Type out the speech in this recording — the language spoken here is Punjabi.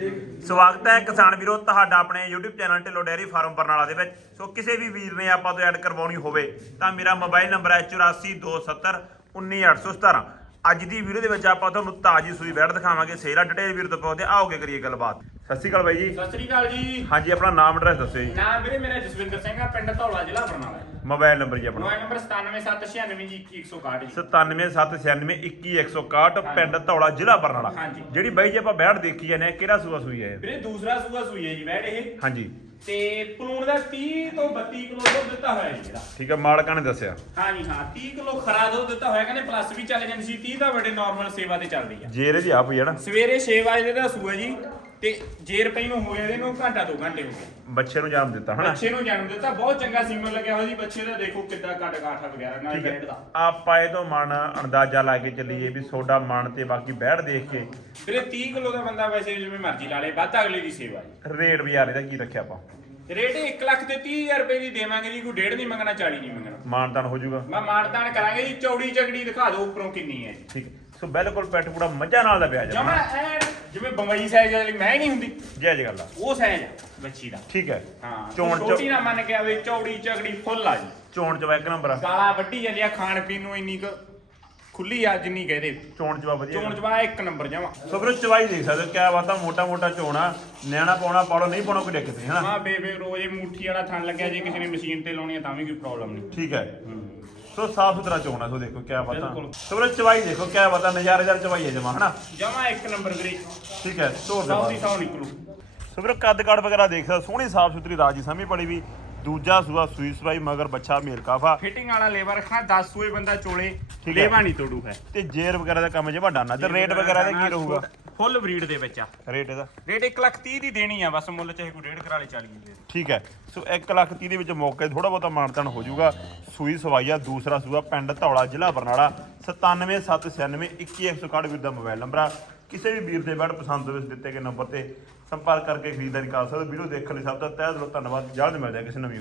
ਸਵਾਗਤ ਹੈ ਕਿਸਾਨ ਵੀਰੋ ਤੁਹਾਡਾ ਆਪਣੇ YouTube channel Dhillon dairy farm Barnala ਦੇ ਵਿੱਚ। ਸੋ ਕਿਸੇ ਵੀ ਵੀਰ ਨੇ ਆਪਾਂ ਤੋਂ ਐਡ ਕਰਵਾਉਣੀ ਹੋਵੇ ਤਾਂ ਮੇਰਾ ਮੋਬਾਈਲ ਨੰਬਰ ਹੈ 8427 19817 ਅੱਜ ਦੀ ਵੀਡੀਓ ਦੇ ਵਿੱਚ ਆਪਾਂ ਤੁਹਾਨੂੰ ਤਾਜੀ ਸੂਈ ਬੈਠ ਦਿਖਾਵਾਂਗੇ। ਸੇਰਾ ਡਿਟੇਲ ਵੀਰ ਤੋਂ ਪਾਉਂਦੇ ਆਓਗੇ ਕਰੀਏ ਗੱਲਬਾਤ। ਸਤਿ ਸ਼੍ਰੀ ਅਕਾਲ ਬਾਈ ਜੀ। ਸਤਿ ਸ੍ਰੀ ਅਕਾਲ ਜੀ। ਹਾਂਜੀ ਆਪਣਾ ਨਾਮ ਐਡਰੈਸ ਦੱਸਿਓ ਜੀ। ਨਾਮ ਵੀਰੇ ਮੇਰਾ ਜਸਵਿੰਦਰ ਸਿੰਘ ਆ ਪਿੰਡ ਧੌਲਾ ਜ਼ਿਲ੍ਹਾ ਬਰਨਾਲਾ। ਮੋਬਾਈਲ ਨੰਬਰ ਜੀ ਆਪਣਾ। ਮੋਬਾਈਲ ਨੰਬਰ 9776922161 ਜੀ 977961 ਪਿੰਡ ਧੌਲਾ ਜ਼ਿਲ੍ਹਾ ਬਰਨਾਲਾ। ਹਾਂਜੀ। ਜਿਹੜੀ ਬਾਈ ਜੀ ਆਪਾਂ ਬੈਠ ਦੇਖੀ ਜਾਂਦੇ ਆ ਕਿਹੜਾ ਸੂਆ ਸੂਈ ਹੈ ਇਹ? ਵੀਰੇ ਦੂਸਰਾ ਸੂਆ ਸੂਈ ਹੈ ਜੀ ਬੈਡ ਇਹ। ਹਾਂਜੀ। ਤੇ ਪਲੂਣ ਦਾ 30 ਤੋਂ 32 ਕਿਲੋ ਦੁੱਧ ਦਿੱਤਾ ਹੋਇਆ ਜੀ ਜਿਹੜਾ। ਠੀਕ ਹੈ ਮਾਲਕਾਂ ਨੇ ਦੱਸਿਆ। ਹਾਂਜੀ ਹਾਂ 30 ਕਿਲੋ ਖਰਾ ਦੁੱਧ ਦਿੱਤਾ ਹੋਇਆ ਕਹਿੰਦੇ ਪਲੱਸ ਵੀ ਚੱਲ ਜਾਂਦੀ ਸੀ 30 ਤਾਂ ਬੜੇ ਨਾਰਮਲ ਸੇਵਾ ਤੇ ਚੱਲਦੀ ਆ। ਜੇਰੇ ਜੀ ਆਪ ਹੀ ਹੈ ਨਾ। ਸਵੇਰੇ 6 ਵਜੇ ਦਾ ਸੂਆ ਜੀ। ਤੇ ਜੇ ਰੁਪਏ ਨੂੰ ਹੋ ਗਏ ਇਹਨੂੰ ਘੰਟਾ 2 ਘੰਟੇ ਹੋ ਗਏ। ਬੱਚੇ ਨੂੰ ਜਨਮ ਦਿੱਤਾ ਹਨਾ? ਬੱਚੇ ਨੂੰ ਜਨਮ ਦਿੱਤਾ ਬਹੁਤ ਚੰਗਾ ਸੀਮਨ ਲੱਗਿਆ ਹੋਇਆ ਜੀ। ਬੱਚੇ ਦਾ ਦੇਖੋ ਕਿੱਦਾਂ ਕੱਟ ਕਾਠਾ ਵਗੈਰਾ ਨਾਲ ਠੀਕ ਹੈ। ਦਾ। ਆਪਾਂ ਇਹ ਤੋਂ ਮਨ ਅੰਦਾਜ਼ਾ ਲਾ ਕੇ ਚੱਲੀਏ ਵੀ ਸੋਡਾ ਮਨ ਤੇ ਬਾਕੀ ਬੈਠ ਦੇਖ ਕੇ। ਵੀਰੇ 30 ਕਿਲੋ ਦਾ ਬੰਦਾ ਵੈਸੇ ਜਿਵੇਂ ਮਰਜ਼ੀ ਲਾ ਲੇ ਵੱਧ ਅਗਲੇ ਦੀ ਸੇਵਾ ਜੀ ਰੇਟ ਬਾਜ਼ਾਰ ਇਹਦਾ ਕੀ ਰੱਖਿਆ ਆਪਾਂ? ਰੇਟ 1 ਲੱਖ ਤੇ 30000 ਰੁਪਏ ਦੀ ਦੇਵਾਂਗੇ ਜੀ ਕੋਈ ਡੇਢ ਨਹੀਂ ਮੰਗਣਾ 40 ਨਹੀਂ ਮੰਗਣਾ। ਮਾਨਤਾਨ ਹੋ ਜਾਊਗਾ। ਮੈਂ ਮਾਨਦਾਨ ਕਰਾਂਗੇ ਜੀ ਚੌੜੀ ਚਗੜੀ ਦਿਖਾ ਦਿਓ ਉੱਪਰੋਂ ਕਿੰਨੀ ਹੈ। ਜੀ ਠੀਕ। ਸੋ ਬਿਲਕੁਲ ਪੈਟ ਪੂੜਾ ਮੱਝਾਂ ਨਾਲ ਦਾ ਪਿਆ ਜਮਾ ਐਨ ਜਿਵੇਂ ਬੰਬਈ ਸਾਈਜ਼ ਵਾਲੀ ਮੈਂ ਨਹੀਂ ਹੁੰਦੀ। ਜੈ ਜੀ ਗੱਲ। ਆ ਉਹ ਸਾਈਜ਼ ਬੱਚੀ ਦਾ। ਠੀਕ ਹੈ। ਹਾਂ ਚੋਣ ਛੋਟੀ ਨਾ ਮੰਨ ਕੇ ਆਵੇ ਚੌੜੀ ਚਗੜੀ ਫੁੱਲ ਆ ਜੀ। ਚੋਣ ਚ ਇੱਕ ਨੰਬਰ ਆ ਗਾਲਾਂ ਵੱਢੀ ਜਾਂਦੀ ਆ ਖਾਣ ਪੀਣ ਨੂੰ ਇੰਨੀ ਕੁ ਖੁੱਲੀ ਆ ਜਿੰਨੀ ਕਹਦੇ ਚੋਣ ਚ ਵਾ ਵਧੀਆ ਚੋਣ ਜਵਾ ਇੱਕ ਨੰਬਰ ਜਮਾ। ਸੋ ਵੀਰੋ ਚਵਾਈ ਦੇਖ ਸਕਦੇ ਹੋ। ਕਿਆ ਬਾਤਾਂ ਮੋਟਾ ਮੋਟਾ ਚੋਣਾ ਨਿਆਣਾ ਪਾਉਣਾ ਪਾੜੋ ਨਹੀਂ ਪਾਉਣਾ ਕੋਈ ਦਿੱਕਤ ਨਹੀਂ ਹਨਾ ਹਾਂ ਬੇਬੇ ਰੋਜ਼ ਇਹ ਮੁੱਠੀ ਵਾਲਾ ਥਣ ਲੱਗਿਆ। ਜੇ ਕਿਸੇ ਨੇ ਮਸ਼ੀਨ ਤੇ ਲਾਉਣੀ ਆ ਤਾਂ ਵੀ ਕੋਈ ਪ੍ਰੋਬਲਮ ਨਹੀਂ। ਠੀਕ ਹੈ। ਸੋ ਸਾਫ਼ ਸੁਥਰਾ ਚੋਣਾ ਸੋ ਦੇਖੋ ਕਿਆ ਬਾਤਾਂ ਬਿਲਕੁਲ। ਸੋ ਵੀਰੋ ਚਵਾਈ ਦੇਖੋ ਕਿਆ ਬਾਤਾਂ ਨਜ਼ਾਰੇਦਾਰ ਚਵਾਈ ਹੈ ਜਮਾ ਹਨਾ ਜਮਾ ਇੱਕ ਨੰਬਰ ਵੀਰੇ। ਠੀਕ ਹੈ ਤੋਰ ਦੇ ਸੌ ਬਾਅਦ ਦੀ ਸੌ ਨਿਕਲੂ। ਸੋ ਵੀਰੋ ਕੱਦ ਕਾਠ ਵਗੈਰਾ ਦੇਖ ਸਕਦੇ ਹੋ, ਸੋਹਣੀ ਸਾਫ਼ ਸੁਥਰੀ ਰਾਜੀ ਸਮੀ ਪੜੀ ਵੀ। ਦੂਜਾ ਸੂਆ ਸੂਈ ਸਵਾਈ ਮਗਰ ਬੱਚਾ ਮੇਲ ਕਾਫਾ। ਫਿਟਿੰਗ ਵਾਲਾ ਲੇਬਰ ਰੱਖਣਾ 10 ਸੂਏ ਬੰਦਾ ਚੋਲੇ ਠੀਕ ਹੈ। ਲੇਵਾ ਨਹੀਂ ਤੋੜੂ ਹੈ। ਤੇ ਜੇਰ ਵਗੈਰਾ ਦਾ ਕੰਮ ਜੇ ਵੱਡਾ ਨਾ ਤੇ ਰੇਟ ਵਗੈਰਾ ਦਾ ਕੀ ਰਹੂਗਾ? ਫੁੱਲ ਬਰੀਡ ਦੇ ਵਿੱਚ ਆ। ਰੇਟ ਇਹਦਾ। ਰੇਟ 1 ਲੱਖ 30 ਦੀ ਦੇਣੀ ਆ ਬਸ ਮੁੱਲ ਚਾਹੇ ਕੋਈ ਡੇਢ ਕਰਾ ਲੇ 40 ਦੀ ਠੀਕ ਹੈ। ਸੋ 1 ਲੱਖ 30 ਦੇ ਵਿੱਚ ਮੌਕੇ ਥੋੜਾ ਬਹੁਤਾ ਮਾਨਤਨ ਹੋ ਜਾਊਗਾ। ਸੂਈ ਸਵਾਈਆ ਦੂਸਰਾ ਸੂਆ ਪਿੰਡ ਧੌਲਾ ਜ਼ਿਲ੍ਹਾ ਬਰਨਾਲਾ 97796 21161 ਵੀਰ ਦਾ ਮੋਬਾਈਲ ਨੰਬਰ ਆ। ਕਿਸੇ ਵੀ ਵੀਰ ਦੇ ਬੈਡ ਪਸੰਦ ਹੋਵੇ ਇਸ ਦਿੱਤੇ ਗਏ ਨੰਬਰ ਤੇ ਸੰਪਰਕ ਕਰਕੇ ਖਰੀਦਦਾਰੀ ਕਰ ਸਕਦੇ ਹੋ। ਵੀਡੀਓ ਦੇਖਣ ਲਈ ਸਭ ਦਾ ਤਹਿ ਦਿਲੋਂ ਧੰਨਵਾਦ। ਜਲਦ ਮਿਲਦੇ ਹਾਂ ਕਿਸੇ ਨਵੀਂ